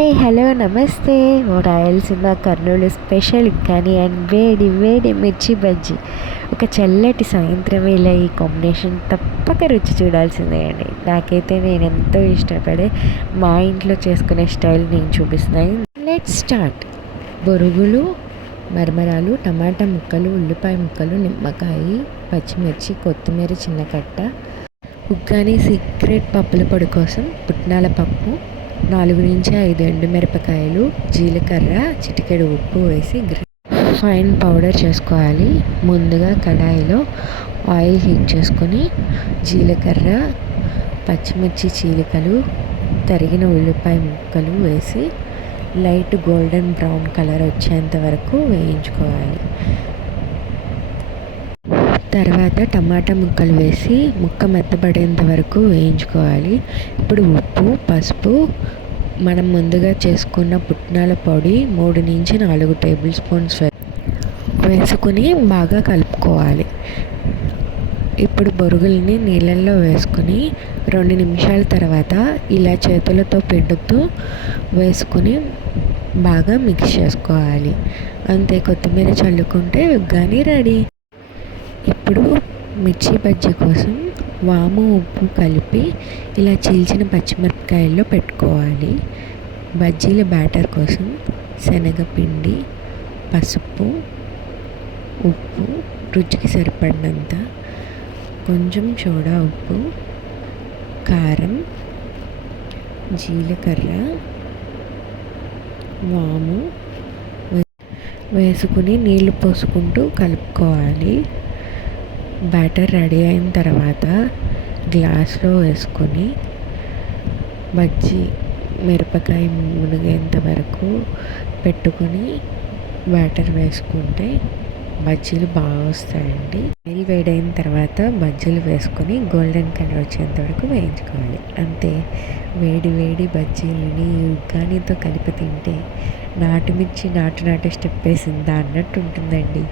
Hi hello నమస్తే ఓ Rayalaseema Kurnool special కానీ అండ్ వేడి వేడి మిర్చి బజ్జీ. ఒక చల్లటి సాయంత్రం వేళ ఈ కాంబినేషన్ తప్పక రుచి చూడాల్సిందే అండి. నాకైతే నేను ఎంతో ఇష్టపడే మా ఇంట్లో చేసుకునే స్టైల్ నేను చూపిస్తున్నాను లెట్ స్టార్ట్ బొరుగులు మరమరాలు టమాటా ముక్కలు ఉల్లిపాయ ముక్కలు నిమ్మకాయ పచ్చిమిర్చి కొత్తిమీర చిన్న కట్ట. ఉగ్గాని సీక్రెట్ పప్పుల పొడి కోసం పుట్నాల పప్పు నాలుగు నుంచి ఐదు ఎండుమిరపకాయలు జీలకర్ర చిటికెడు ఉప్పు వేసి ఫైన్ పౌడర్ చేసుకోవాలి. ముందుగా కడాయిలో ఆయిల్ హీట్ చేసుకొని జీలకర్ర పచ్చిమిర్చి చీలికలు తరిగిన ఉల్లిపాయ ముక్కలు వేసి లైట్ గోల్డెన్ బ్రౌన్ కలర్ వచ్చేంత వరకు వేయించుకోవాలి. తర్వాత టమాటా ముక్కలు వేసి ముక్క మెత్తబడేంత వరకు వేయించుకోవాలి. ఇప్పుడు ఉప్పు పసుపు మనం ముందుగా చేసుకున్న పుట్నాల పొడి మూడు నుంచి నాలుగు టేబుల్ స్పూన్స్ వేసుకుని బాగా కలుపుకోవాలి. ఇప్పుడు బొరుగుల్ని నీళ్ళల్లో వేసుకుని రెండు నిమిషాల తర్వాత ఇలా చేతులతో పిండుతూ వేసుకుని బాగా మిక్స్ చేసుకోవాలి. అంతే కొత్తిమీర చల్లుకుంటే కానీ రెడీ. ఇప్పుడు మిర్చి బజ్జీ కోసం వాము ఉప్పు కలిపి ఇలా చీల్చిన పచ్చిమిరపకాయల్లో పెట్టుకోవాలి. బజ్జీల బ్యాటర్ కోసం శనగపిండి పసుపు ఉప్పు రుచికి సరిపడినంత కొంచెం సోడా ఉప్పు కారం జీలకర్ర వాము వేసుకుని నీళ్ళు పోసుకుంటూ కలుపుకోవాలి. బ్యాటర్ రెడీ అయిన తర్వాత గ్లాస్లో వేసుకొని బజ్జీ మిరపకాయ మునిగేంత వరకు పెట్టుకొని బ్యాటర్ వేసుకుంటే బజ్జీలు బాగా వస్తాయండి. ఆయిల్ వేడైన తర్వాత బజ్జీలు వేసుకొని గోల్డెన్ కలర్ వచ్చేంత వరకు వేయించుకోవాలి. అంతే. వేడి వేడి బజ్జీలని ఉగ్గానితో కలిపి తింటే నాటుమిర్చి నాటు నాటు స్టెప్ వేసిందా అన్నట్టు ఉంటుందండి.